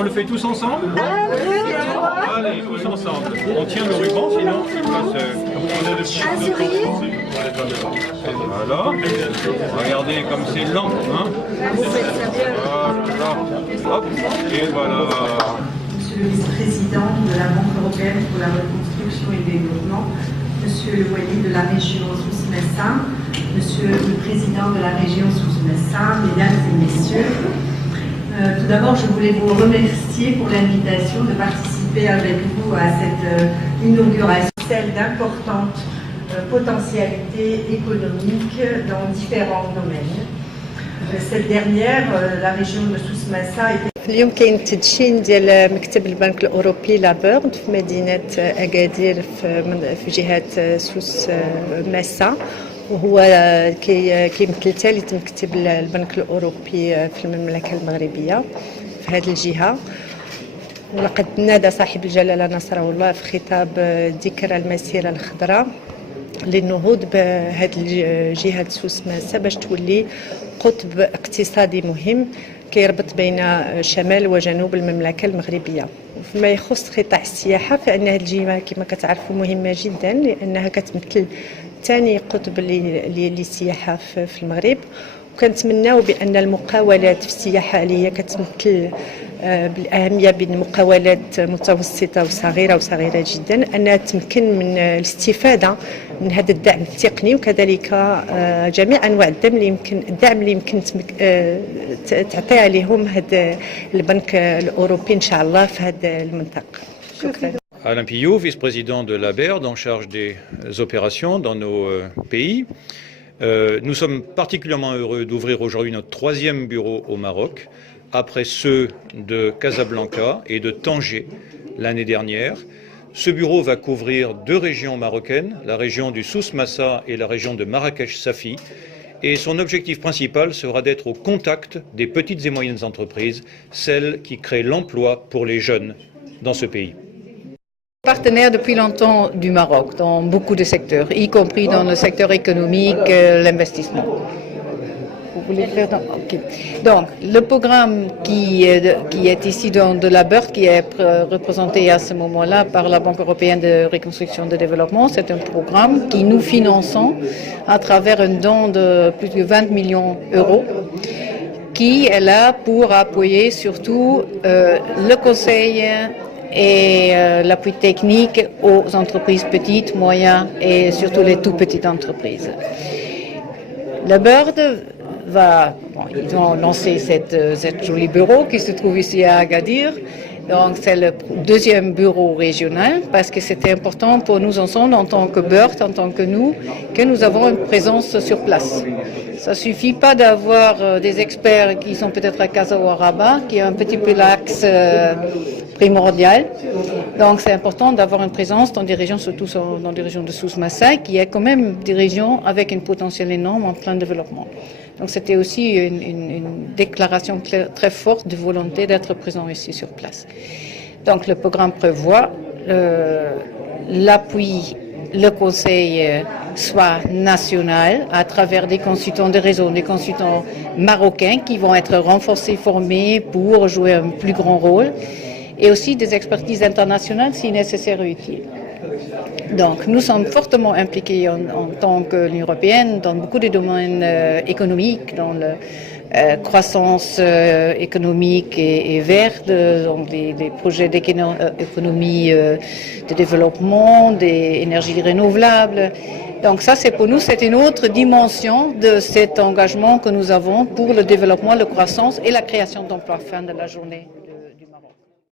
On le fait tous ensemble? Allez, tous ensemble. On tient le ruban, sinon il passe... Voilà. Regardez comme c'est lent, hein? Voilà. Hop. Et voilà. Monsieur le vice-président de la Banque européenne pour la reconstruction et le développement, Monsieur le Wali de la région Souss-Messa, Monsieur le président de la région Souss-Messa, Mesdames et Messieurs. Tout d'abord, je voulais vous remercier pour l'invitation de participer avec vous à cette inauguration, celle d'importantes potentialités économiques dans différents domaines. Cette dernière, la région de Souss-Messa était اليوم كاين التدشين ديال مكتب البنك الاوروبي لابورد في مدينه اكادير في جهه سوس ماسا، وهو كيمثل ثالث مكتب البنك الاوروبي في المملكه المغربيه في هذه الجهه. ولقد نادى صاحب الجلاله نصره الله في خطاب ذكرى المسيره الخضراء للنهوض بهذه جهه سوس ماسا باش تولي قطب اقتصادي مهم كيربط بين شمال وجنوب المملكة المغربية. فيما يخص قطاع السياحة فإن هذه الجهة كما كتعرفوا مهمة جدا لأنها كتمثل ثاني قطب للسياحة في المغرب، وكنتمناو بأن المقاولات في السياحة اللي هي كتمثل بالأهمية بين مقاولات متوسطة وصغيرة جدا أنها تمكن من الاستفادة من هذا الدعم التقني، وكذلك جميع أنواع الدعم اللي يمكن تعطيها لهم هذا البنك الأوروبي إن شاء الله في هذه المنطقة. شكرا. Alain Pillot, vice-président de la BERD en charge des opérations dans nos pays. Nous sommes particulièrement heureux d'ouvrir aujourd'hui notre 3e bureau au Maroc, après ceux de Casablanca et de Tanger l'année dernière. Ce bureau va couvrir 2 régions marocaines, la région du Souss Massa et la région de Marrakech-Safi. Et son objectif principal sera d'être au contact des petites et moyennes entreprises, celles qui créent l'emploi pour les jeunes dans ce pays. Partenaire depuis longtemps du Maroc dans beaucoup de secteurs, y compris dans le secteur économique, l'investissement. Vous voulez faire okay. Donc, le programme qui est ici de la BERD, qui est représenté à ce moment-là par la Banque européenne de reconstruction et de développement, c'est un programme qui nous finançons à travers un don de plus de 20 millions d'euros, qui est là pour appuyer surtout le conseil et l'appui technique aux entreprises petites, moyennes et surtout les tout petites entreprises. La BERD ils ont lancé cette jolie bureau qui se trouve ici à Agadir. Donc c'est le 2e bureau régional parce que c'était important pour nous ensemble en tant que BERD, en tant que nous avons une présence sur place. Ça suffit pas d'avoir des experts qui sont peut-être à Casa ou à Rabat, qui est un petit peu l'axe primordial. Donc c'est important d'avoir une présence dans des régions, surtout dans des régions de Souss Massa, qui est quand même des régions avec un potentiel énorme en plein développement. Donc c'était aussi une déclaration très forte de volonté d'être présent ici sur place. Donc le programme prévoit l'appui, le conseil soit national à travers des consultants de réseau, des consultants marocains qui vont être renforcés, formés pour jouer un plus grand rôle, et aussi des expertises internationales si nécessaire et utile. Donc, nous sommes fortement impliqués en tant qu'Union européenne dans beaucoup de domaines économiques, dans la croissance économique et verte, donc des projets d'économie de développement, des énergies renouvelables. Donc ça, pour nous, c'est une autre dimension de cet engagement que nous avons pour le développement, la croissance et la création d'emplois fin de la journée.